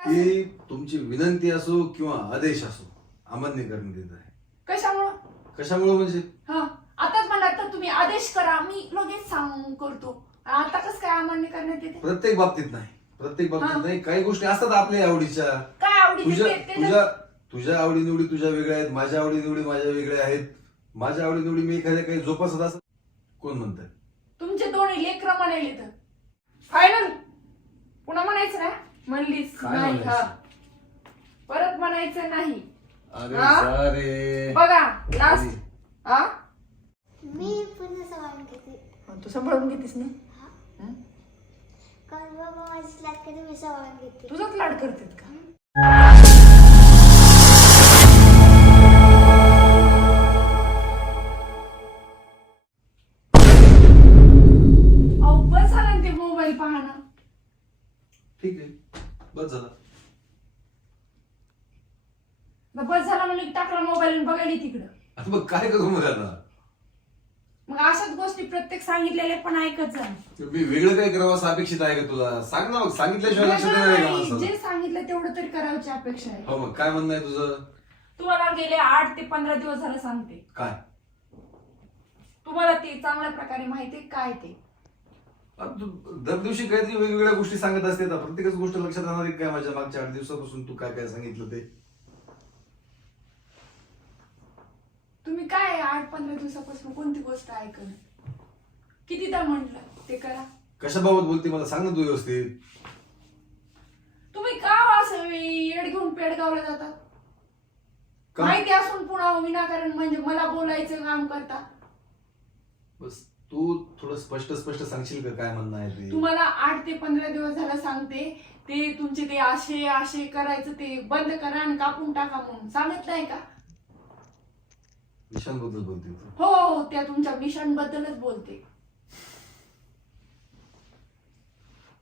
तुमची विनंती असो किंवा आदेश असो अमान्य करण्यात येत आहे. कशामुळं? कशामुळे म्हणजे? हा आताच म्हणलात तर तुम्ही आदेश करा मी लगेच सांग करतो. आता कसं काय अमान्य करण्यात येते? प्रत्येक बाबतीत नाही. प्रत्येक हा. बाबतीत नाही. काही गोष्टी असतात आपल्या आवडीच्या. काय आवडीचे तुझ्या ते- ते तुझ्या तुझ्या आवडीनिवडी तुझ्या वेगळ्या आहेत माझ्या आवडीनिवडी माझ्या वेगळ्या आहेत. माझ्या आवडीनिवडी मी एखाद्या काही जोपासत असत कोण म्हणतंय? तुमचे दोन्ही लेकर म्हणाले तर फायनल पुन्हा म्हणायचं ना म्हणलीस काय नाही म्हणायचं? हा. परत म्हणायचं नाही. अरे हा? बघा लास्ट हा? मी पुन्हा सवाल घेते. तू सांभाळून घेतेस ना? हं? कारण बाबा माझी लाट कधी मी सवाल घेते. तुझाच लाड करतेत का? अहो, बस झालं ना ते मोबाईल पाहणं. ठीक आहे. बस झालं. मग बस झाला म्हणून टाकला मोबाईल बघायला तिकडं. आता मग काय करू मग आता? मग अशाच गोष्टी प्रत्येक सांगितलेल्या पण ऐकत जा. मी वेगळं काय करावं असं अपेक्षित आहे का तुला? सांग ना मग. सांगितल्याशिवाय लक्षात का माणसाला? जे सांगितलं तेवढं तरी करायची अपेक्षा आहे. हो मग. काय म्हणणं आहे तुझं? तुम्हाला गेले आठ ते पंधरा दिवस झालं सांगते. काय? तुम्हाला ते चांगल्या प्रकारे माहिती काय तू. दर दिवशी काहीतरी वेगवेगळ्या गोष्टी सांगत असते प्रत्येकच गोष्ट लक्षात राहणार आहे काय माझ्या मागच्या आठ दिवसापासून तू काय काय सांगितलं ते. तुम्ही काय आठ पंधरा दिवसापासून कोणती गोष्ट ऐकलं कितीदा म्हटलं? ते करा. कशाबाबत बोलते मला सांग ना तू व्यवस्थित. तुम्ही का असं येड घेऊन पेडगावला जातात? का? माहिती असून पुन्हा विनाकारण म्हणजे मला बोलायचं काम करता. बस. तू थोडं स्पष्ट स्पष्ट सांगशील का काय म्हणणं आहे ते? तुम्हाला आठ ते पंधरा दिवस झालं सांगते. ते तुमचे ते असे असे करायचं ते बंद करा आणि कापून टाका म्हणून. सांगत नाही का? विषयांबद्दल बोलते तू. हो हो त्या तुमच्या मिशन बद्दलच बोलते.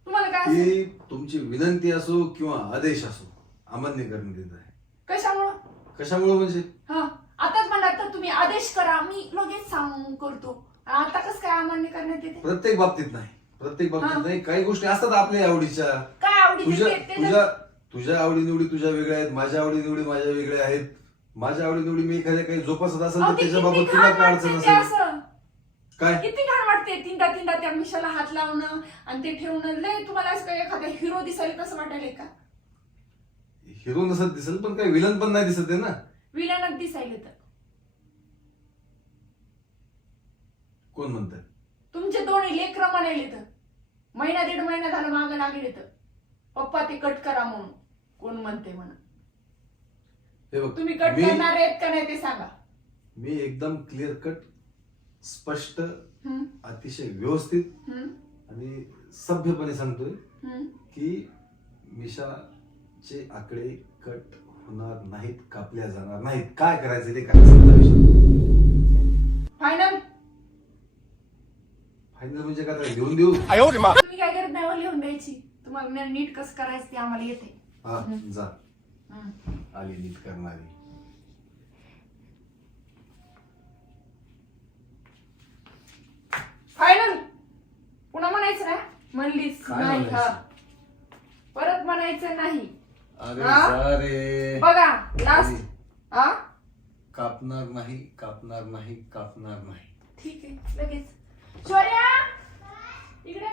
तुम्हाला काय तुमची विनंती असो किंवा आदेश असो अमान्य करण्यात येत आहे. कशामुळं? कशामुळे म्हणजे? हा आताच म्हणलात तर तुम्ही आदेश करा मी लगेच सांग करतो. आता कसं काय अमान्य करण्यात येते? प्रत्येक बाबतीत नाही. प्रत्येक. बाबतीत नाही. काही गोष्टी असतात आपल्या आवडीच्या. काय आवडीचे तुझ्या ते- ते- तुझ्या तुझ्या आवडीनिवडी तुझ्या वेगळ्या आहेत माझ्या आवडीनिवडी माझ्या वेगळ्या आहेत. माझ्या आवडीनिवडी मी एखाद्या काही जोपासत असेल अहो, तर ते किती त्याच्याबाबत घाण तुला काय वाटते अडचण ते असेल? असं. काय? किती घाण वाटते तीनदा तीनदा त्या मिशाला हात लावणं आणि ते ठेवणं. लय तुम्हाला असं काय एखादा हिरो दिसायला कसं वाटायला का? हिरो नसत दिसेल पण काही विलन पण नाही दिसत आहे ना. विलनच दिसायला तर. कोण म्हणतंय तुमचे दोन्ही लेकर म्हणाले तर. महिना दीड महिना झाला मागं लागले तर. पप्पा ते कट करा म्हणून. कोण म्हणते म्हणून. हे बघ तुम्ही कट मी करणार आहेत का नाही ते सांगा. मी एकदम क्लिअर कट स्पष्ट हम्म, अतिशय व्यवस्थित हम्म, आणि सभ्यपणे सांगतोय हम्म. की मिशाचे आकडे कट होणार नाहीत कापल्या जाणार नाहीत. काय करायचं ते काय? समजा विषय फायनल म्हणजे काय लिहून देऊ. तुम्ही काय करत नाही वर लिहून द्यायची. तुम्हाला न- नीट कसं करायचं ते आम्हाला येते हा जा. हम्म. आली नीट करणारी. फायनल पुन्हा म्हणायचं ना? म्हणलीस. काय नाही म्हणायचं? हा परत म्हणायचं नाही. अरे हा? जा रे. बघा लास्ट हा? कापणार नाही कापणार नाही कापणार नाही. ठीक आहे लगेच. शौर्या! इकडे.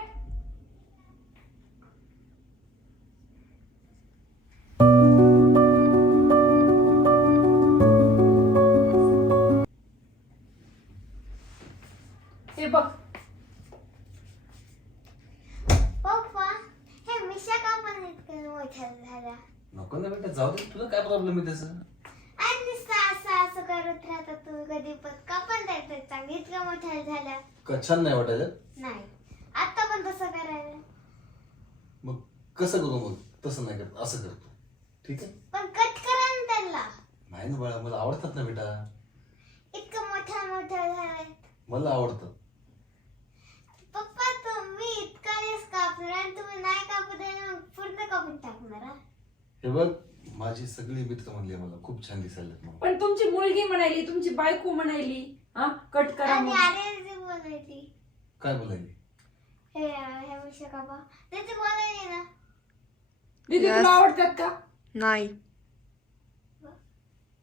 हे बघ. पप्पा हे मिशा का पण इतकं मोठ्या झाल्या? नको ना बेटा जाऊ दे. तुला काय प्रॉब्लेम आहे त्याचा आणि नुसतं असं असं करत राहता तू कधी पण का पण त्याच्यात चांगली इतक्या मोठ्या झाल्या का छान नाही वाटायचं? नाही. आता पण तसं करायला. मग कसं करू मग? तसं नाही करत असं करतो. ठीक आहे? पण कट करा ना त्यांना. नाही ना बाळा मला आवडतात ना बेटा. इतकं मोठ्या मोठ्या झाल्या मला आवडतं. पप्पा तुम्ही इतका दिवस कापणार आणि तुम्ही नाही कापू दे मग पूर्ण कापून टाकणार हा? हे बघ माझी सगळी मित्र म्हणली मला खूप छान दिसायला पण तुमची मुलगी म्हणाली तुमची बायको म्हणाली हा कट करा आणि म्हणून. अरे बोलायची? काय बोलायली? हे हे मिशा कापा त्याची बोलायली ना. दीदी. तुला आवडतात का? नाही.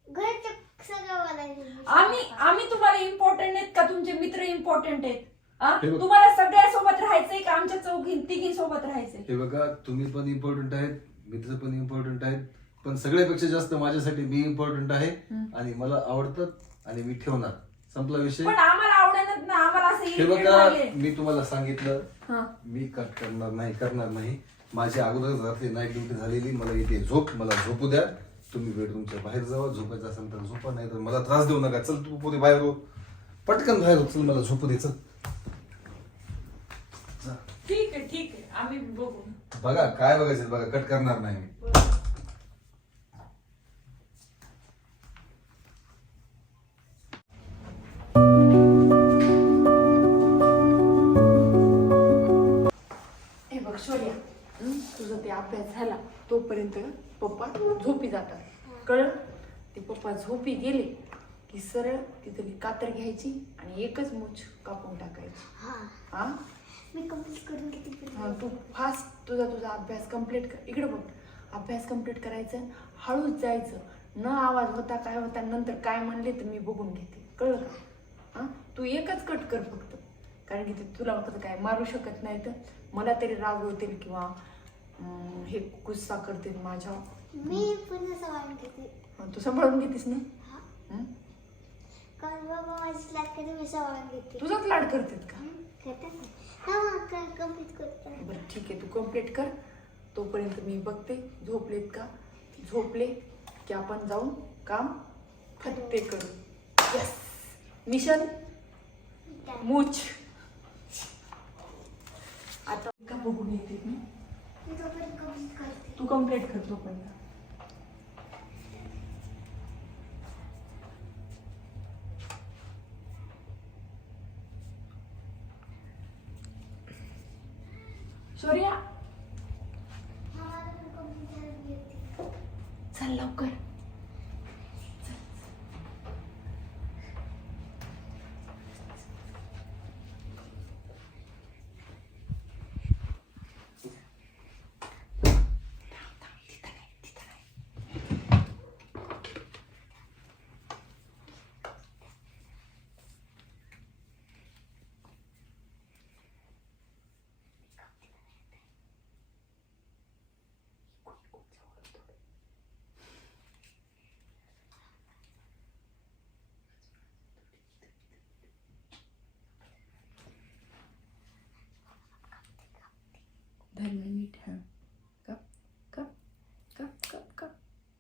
घरचे सगळं बोलायचं. आम्ही आम्ही तुम्हाला इम्पॉर्टंट आहेत का? तुमचे मित्र इम्पॉर्टंट आहेत. आ? हे बघ. तुम्हाला सगळ्या सोबत राहायचंय का? आमच्या चौघी तिघी सोबत राहायचंय. हे बघा तुम्ही पण इम्पॉर्टंट आहेत मित्र पण इम्पॉर्टंट आहेत पण सगळ्यापेक्षा जास्त माझ्यासाठी मी इम्पॉर्टंट आहे आणि मला आवडतात आणि मी ठेवणार. संपला विषय. पण आम्हाला आवडेनच ना आम्हाला असं हे बघा. मी तुम्हाला सांगितलं. मी कट करणार नाही करणार नाही. माझी अगोदर रात्री नाईट ड्युटी झालेली. मला इथे झोप. मला झोपू द्या. तुम्ही बेडरूमच्या बाहेर जावा. झोपायचं असेल तर झोपा नाही तर मला त्रास देऊ नका. चल तू पुढे बाहेर हो. पटकन बाहेर हो. चल मला झोपू दे. चल. ठीक आहे ठीक आहे. आम्ही बघू. बघा काय बघायचं बघा. कट करणार नाही मी. शौर्या? तुझा ते अभ्यास झाला तोपर्यंत पप्पा झोपी जातात. कळ ते पप्पा झोपी गेले की सरळ तिथली कातर घ्यायची आणि एकच मूछ कापून टाकायची. हा. हा? मी कंप्लीट करून किती हा, केलं तू फास्ट तुझा तुझा अभ्यास कंप्लीट कर. इकडे बघ. अभ्यास कंप्लीट करायचं हळूच जायचं. न आवाज होता काय होता नंतर काय म्हणले तर मी बघून घेते. कळलं का? हा? तू एकच कट कर फक्त. कारण की ते तुला फक्त काय मारू शकत नाही तर मला तरी रागवतील किंवा अं, हे गुस्सा करतील माझ्या. मी पुन्हा सवाल घेते. तू सांभाळून घेतेस ना? हा. हं? कारण बाबा माझी लाट कधी मी सवाल घेते. तुझाच लाड करतात का? हं, करतात ना. हा मग बरं ठीक आहे तू कंप्लीट कर. तोपर्यंत मी बघते झोपलेत का? झोपले की आपण जाऊन काम फत्ते करू. यस मिशन मूच आता का बघून येते मी. कंप्लीट करते. तू कंप्लीट कर तोपर्यंत. शौर्या. मला पण घेते. चल लवकर धर में मीठ है cup cup cup cup cup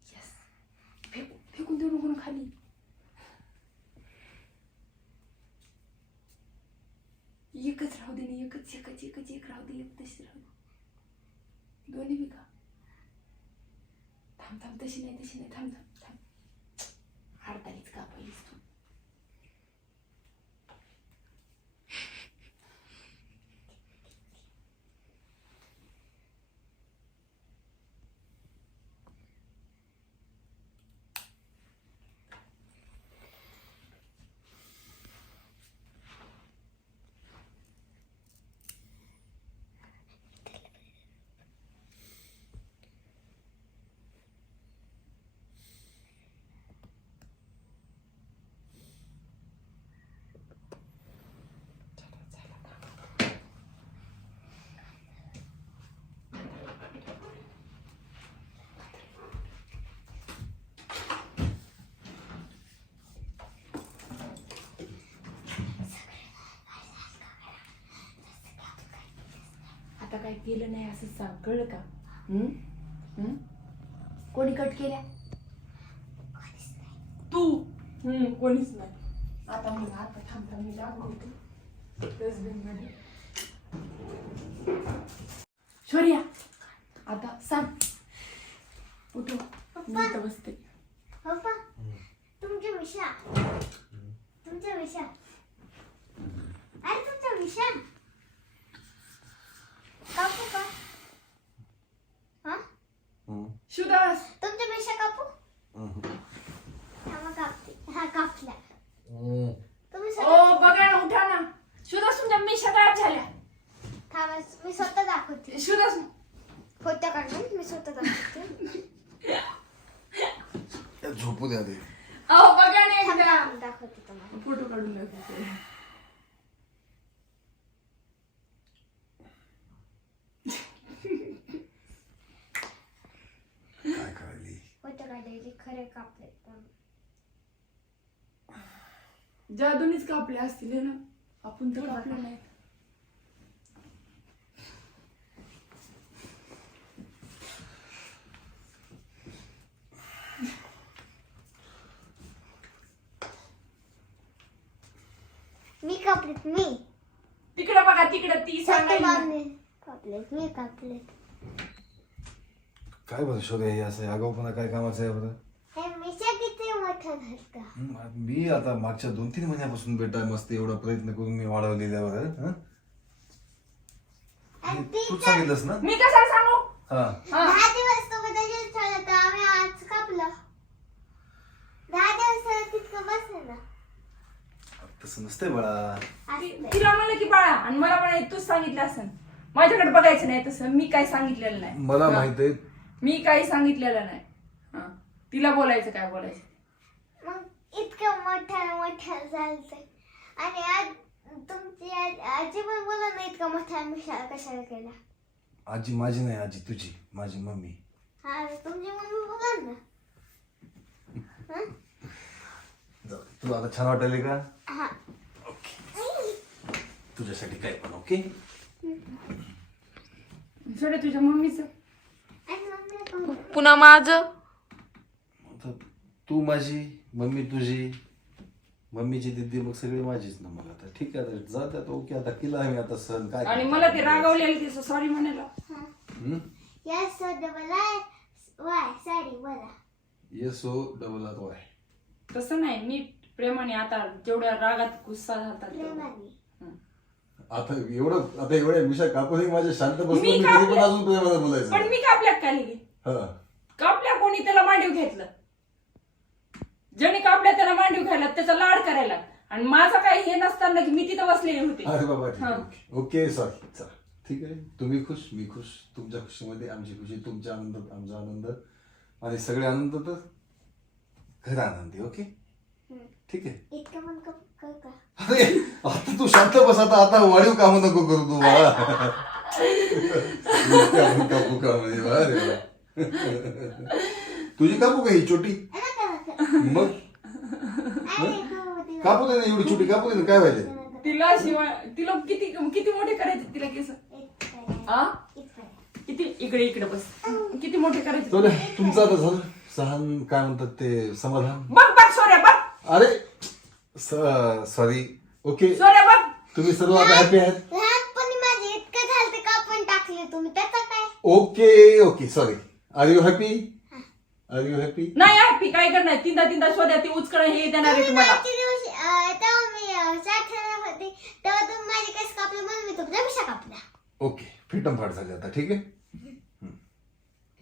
yes फेकू फेकून देऊ नको ना खाली एकच राहू दे ना एकच राहू दे एक तशी राहू दे दोन्ही बी का थांब थांब तशी नाही तशी नाही थांब थांब हाडतालीच का पहिलीच तू आता काय केलं नाही असं सांग कळलं का? कोणी कट केल्या? तू. हं, कोणीच नाही. आता मी आता थांब थांब मी दाखवते डस्टबिनमध्ये. शौर्या आता सांग उठव मी इथं बसते पप्पा तुमच्या विषा तुमच्या विषा अरे तुमच्या विषा कापू का हा सुदास तुमच्या विषा कापू हा मग कापते हा कापल्या तुम्ही ओ सगळं बघा ना उठा ना सुदास तुमच्या मिशा गायब झाल्या थांबा मी स्वतः दाखवते सुदास फोटो काढून मी स्वतः दाखवते झोपू द्या ते अहो बघा ना एकदा दाखवते तुम्हाला फोटो काढून दाखवते काय फोटो काढायचे खरे कापले पण जादूनीच कापले असतील हे ना आपण तर कापले नाही मी. तिकडे बघा तिकडे ती कापले मी कापलेत. काय बरं शोध हे असं आगाऊपणा काय कामाचं आहे बरं? हे मिशा किती मोठा झालता हं, मी आता मागच्या दोन तीन महिन्यापासून बेटा मस्त एवढा प्रयत्न करून मी वाढवलेल्या बरं हं? आणि तूच सांगितलंस ना? मी कशाला सांगू? हा. दहा दिवस तो ठेवलं आम्ही आज कापलं. दहा दिवस तितकं बसलं ना. तसं नसतंय बाळा. ती- तिला म्हणलं की बाळा आणि मला म्हणे तूच सांगितलं असं. माझ्याकडे बघायचं नाही तसं. मी काही सांगितलेलं नाही. मला हा. माहीत आहे. मी काही सांगितलेलं नाही. हा. तिला बोलायचं काय बोलायचं? मग इतकं मोठ्या मोठ्या झालतंय आणि आज तुमची आज- आजी पण बोला ना इतका मोठा मिशा कशाला केला? आजी माझी नाही आजी तुझी माझी मम्मी. हा तुमची मम्मी बोला ना? जाऊ दे. तुला आता छान वाटायले का? हा. तुझ्यासाठी काय पण ओके सोडे तुझ्या मम्मीचं पुन्हा माझं आता तू माझी मम्मी तुझी मम्मीची दिदी मग सगळी माझीच ना मग आता ठीक आहे आता जात आता ओके आता केलं आम्ही आता सण काय आणि? मला ते रागवलेलं तिचं सॉरी म्हणायला हं? यस बोला हो डबल आर वाय तसं नाही नीट प्रेमाने आता जेवढ्या रागात गुस्सा झाला तेवढा. प्रेमाने. आता एवढं आता एवढ्या विषय कापून माझ्या शांत बसलो मी मी तरी पण कापल्या- अजून पण बोलायचं. मी कापल्यात काय लगे हा. कापल्या कोणी त्याला मांडीव घेतलं. ज्याने कापल्या त्याला मांडीव घ्यायला त्याचा लाड करायला. आणि माझं काही हे नसताना की मी तिथं बसलेली होते. अरे बाबा ठीक आहे. ओके ओके सॉरी चला. ठीक आहे. तुम्ही खुश मी खुश. तुमच्या खुशीमध्ये आमची खुशी तुमच्या आनंदात आमचा आनंद. आणि सगळे आनंद तर खरा आनंदी ओके? ठीक आहे. इतकं पण कप कर का? अरे आता तू शांत बस आता आता वाढीव काम नको करू तू बाळा. कापू कापू का म्हणजे वा रे वा. तुझी कापू का ही छोटी? मग? अरे कापू दे. कापू दे. ना एवढी छोटी कापू दे ना काय व्हायचं तिला शिवाय तिला किती किती मोठे करायचे तिला केस? इतकं. आ? इतकं. किती? इकडे इकडे बस. किती मोठे करायचे तर तुमचं आता झालं सहन काय म्हणतात ते समाधान? बघ बघ सोऱ्या बघ. अरे सॉरी ओके सोऱ्या बघ तुम्ही सर्व आता हॅपी आहेत? लहानपणी माझे इतकं झालं ते कापून टाकले तुम्ही त्याचं काय? Okay okay sorry are you happy are you happy नाही हॅपी काय करणार? तीनदा तीनदा सोऱ्या ती उचकळ हे देणार आहे तुम्ही तुम्हाला. मागच्या दिवशी अं, तेव्हा मी अं, साठवणार होते तेव्हा तुम्ही माझे केस कापले म्हणून मी तुमच्या मिशा कापल्या ओके फिटम फाट झाली आता ठीक आहे?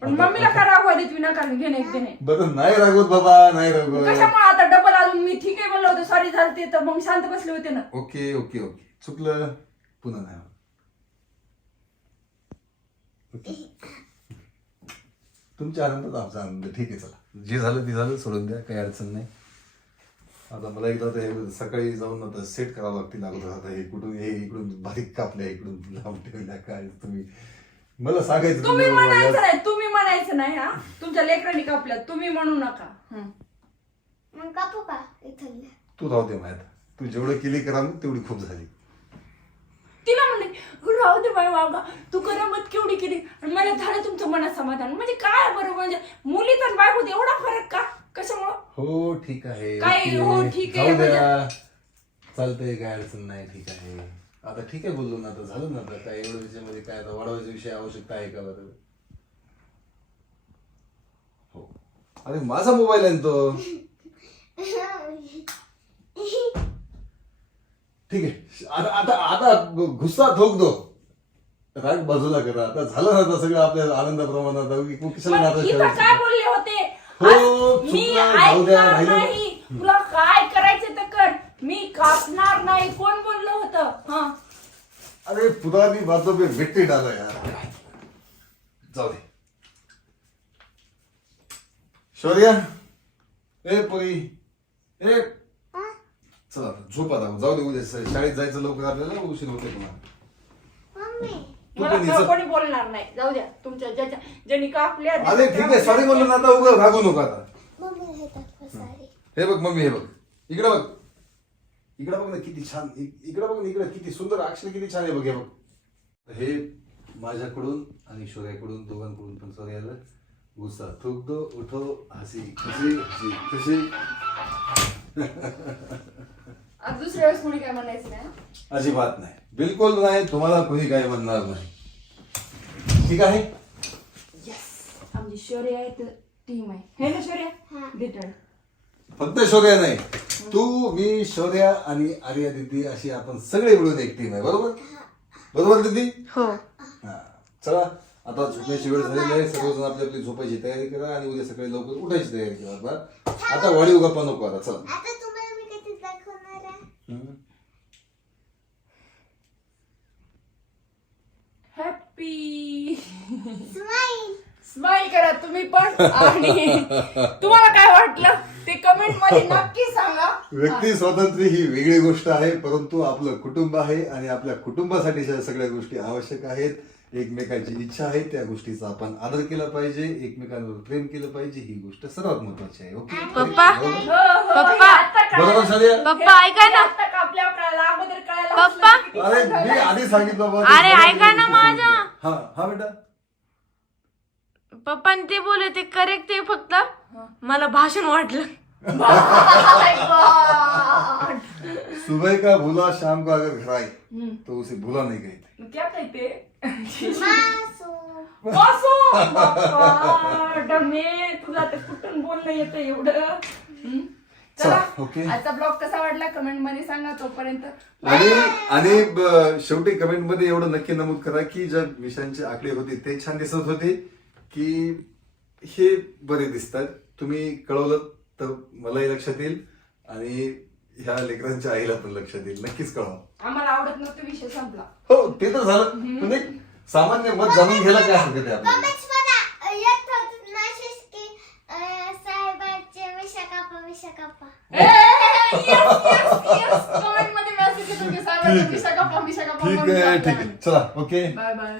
पण मम्मीला का रागवा देत विनाकारण कारण घेणे. एक देणे बरं नाही रागवत बाबा नाही रागवत. कशामुळे आता डबल अजून मी ठीक आहे म्हणलं होतं सॉरी झालं ते तर मग शांत बसले होते ना. Okay okay okay. चुकलं. पुन्हा नाही होत. ओके. तुमच्या आनंदात आमचा आनंद. ठीक आहे चला. जे झालं ते झालं. सोडून द्या. काही अडचण नाही. आता मला एकदा ते हे सकाळी जाऊन आता सेट करावं लागतील अगोदर. आता हे कुठून हे इकडून बारीक कापल्या इकडून लांब ठेवल्या. काय तुम्ही? मला सांगायचं तुम्ही बाबा, म्हणायचं नाही तुम्ही म्हणायचं नाही हा. तुमच्या लेकरांनी कापल्या तुम्ही म्हणू नका. हं. मग कापू का? इथल्या तू राहू दे माहीत तू जेवढं केली करा मग तेवढी खूप झाली. तिला म्हणले राहू दे बाई बाबा तू करामत केवढी केली? आणि मला झालं तुमचं मनात समाधान म्हणजे काय बरं म्हणजे मुलीत आणि बायकोत एवढा फरक का? कशामुळं? हो ठीक आहे. काय ओके. हो, ठीक आहे, जाऊ द्या. चालतंय काय अडचण नाही ठीक आहे. आता ठीक आहे बोललो ना आता झालं ना आता काय एवढं त्याच्यामध्ये काय आता वाढवायचा विषय आवश्यकता आहे का बरं? हो. अरे माझा मोबाईल आहे ना तो? ठीक आहे. आता आता आता गुस्सा ठोक दो राग बाजूला करा. आता झालं ना आता सगळं आपल्या आनंदाप्रमाणात आता उगी कशाला? काय बोलले होते? हो, चुकलं, जाऊ द्या, राहिलं. तुला काय करायचं तर कर. मी कापणार नाही. कोण बोललं होतं? हा. अरे पुरानी बातों पे मिट्टी डालो यार. जाऊ दे. शौर्या ए पोरी ए? चला आता झोप आता. जाऊ दे उद्या शाळेत जायचं लवकर आपल्याला उशीर होते पुन्हा मम्मी तू मला पण का हिचं- कोणी बोलणार नाही. जाऊ द्या तुमच्या ज्याच्या ज्यांनी कापल्या अरे ठीक आहे सॉरी म्हणलं ना आता उगा भागू नको आता. मम्मी हे दाखव साडी हे. बघ मम्मी हे बघ. इकडे बघ. इकडे बघ ना किती छान इ- इकडे बघ ना इकडे किती सुंदर अक्षर किती छान आहे बघ हे बघ. हे माझ्याकडून आणि शौर्याकडून दोघांकडून पण सौर्याला गुस्सा थूक दो उठो हसी खुशी हसी खुशी. आज दुसऱ्या वेळेस कोणी काय म्हणायचं नाही हं? अजिबात नाही. बिलकुल नाही तुम्हाला कोणी काही म्हणणार नाही. ठीक आहे? येस आमची शौर्य आहे टीम आहे. हे ना हा. शौर्य डिटेल फक्त शौर्या नाही. तू मी शौर्या आणि आर्या दिदी अशी आपण सगळे मिळून एक टीम आहे. बरोबर? बरोबर दिदी? हा. चला. आता झोपण्याची वेळ झालेली आहे सर्वजण आपली आपली झोपायची तयारी करा आणि उद्या सकाळी लवकर उठायची तयारी करा बरं? आता वाढीव गप्पा नको आता चला. आता तुम्हाला मी कधी दाखवणार आहे? हम्म. Happy smile. स्माइल करा तुम्ही पण आणि तुम्हाला काय वाटलं ते कमेंटमध्ये नक्की सांगा. व्यक्ती स्वातंत्र्य ही वेगळी गोष्ट आहे परंतु आपलं कुटुंब आहे आणि आपल्या कुटुंबासाठी सगळ्या गोष्टी आवश्यक आहेत. एकमेकांची इच्छा आहे त्या गोष्टीचा आपण आदर केला पाहिजे एकमेकांवर प्रेम केलं पाहिजे ही गोष्ट सर्वात महत्वाची आहे ओके पप्पा? हो, हो, पप्पा. हे कळालं. बरोबर? पप्पा ऐका ना पप्पा. अरे मी. आधी सांगितलं बा, अरे, ते ऐका ना. माझं. हा हा बेटा पप्पा ते बोलले ते करेक्ट ते फक्त मला भाषण वाटलं. सुबह का भूला शाम को अगर घर आए. तो उसे भूला नहीं कहते क्या कहते मासू वासू! बाप्पा, डमे तुला ते कुठून बोलणं येतं एवढं. हम्म. चला चला, ओके. आजचा ब्लॉग कसा वाटला कमेंटमध्ये सांगा तोपर्यंत. आणि आणि ब- शेवटी कमेंटमध्ये एवढं नक्की नमूद करा की ज्या विषयांचे आकडे होते ते छान दिसत होते की हे बरे दिसतात. तुम्ही कळवलं तर मलाही लक्षात येईल. आणि ह्या लेकरांच्या आईला पण लक्षात येईल. नक्कीच कळवा. आम्हाला आवडत नव्हतं विषय संपला. हो ते तर झालं. पण एक सामान्य मत जाणून घ्यायला काय हरकत आहे आपल्याला? कमेंट्समध्ये येत होते मेसेज की अं, साहेबांचे मिशा कापा मिशा कापा कमेंटमध्ये मेसेज येतो की साहेबांचा विषय गप्पा विषय गप्पा ठीक आहे ठीक आहे. चला ओके बाय बाय